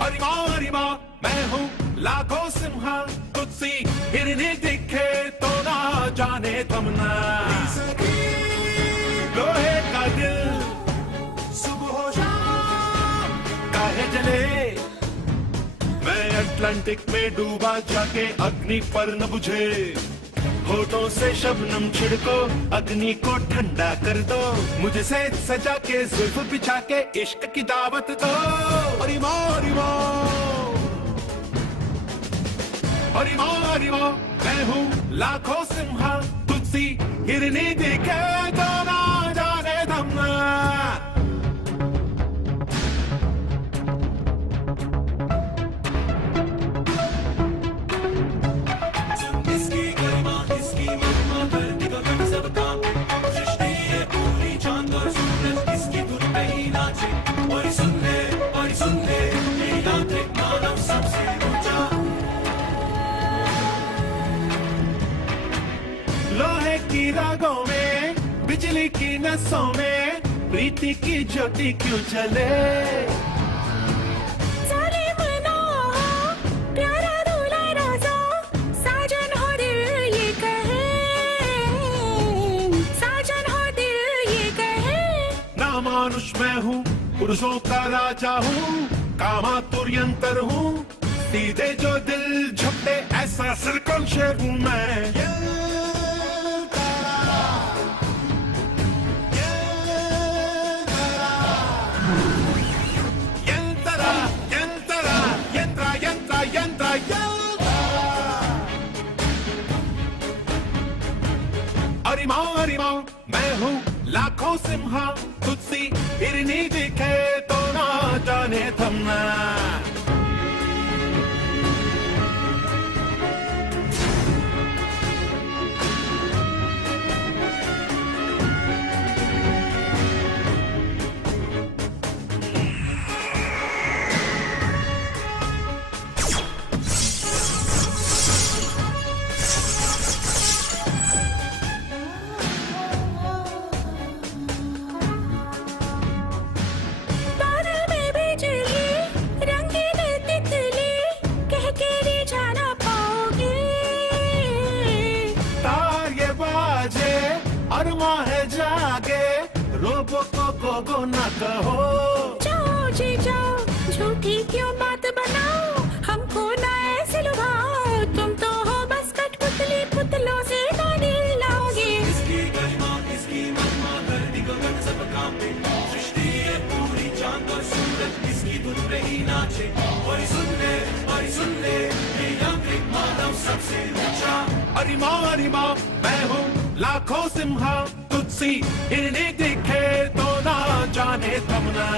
ARIMA मैं हूँ लाखों सिम्हा, तुझसी हिरनी दिखे तो ना जाने थमना। लोहे का दिल सुबह हो शाम काहे जले, मैं अटलांटिक में डूबा जाके अग्नि पर न बुझे। होठों से शबनम छिड़को, अग्नि को ठंडा कर दो, मुझसे सजा के जुल्फ बिछा के इश्क की दावत दो। अरिमा अरिमा अरिमा अरिमा मैं हूँ लाखों सिम्हा, तुझसी हिरनी दिखे तो ना जाने थमना। लोहे की रागों में, बिजली की नसों में, प्रीति की ज्योति क्यों जले। प्यारा दूल्हा राजा, साजन हो दिल ये कहे, साजन हो दिल ये कहे। ना मानुष मैं हूँ, पुरुषों का राजा हूँ, कामातुर यंत्र हूँ, सीधे जो दिल झपटे ऐसा सिरकन शेर हूँ मैं। अरिमा अरिमा मैं हूँ लाखों सिम्हा, तुझसी हिरनी दिखे तो ना जाने थमना। अरमा है जागे, रोबो को ना कहो। जाओ जी जाओ, झूठी क्यों बात बनाओ, हमको ना ऐसे लुभाओ, तुम तो हो बस कठपुतली, पुतलों से गाने लाओगे। इसकी गरिमा इसकी महिमा, धरती गगन सब कांपे, सृष्टि है पूरी चांद और सूरज इसकी धुन पे ही नाचे। और सुन ले ये यांत्रिक मानव सबसे ऊंचा। अरिमा मैं हूँ लाखों सिम्हा, तुझसी हिरनी दिखे तो ना जाने थमना।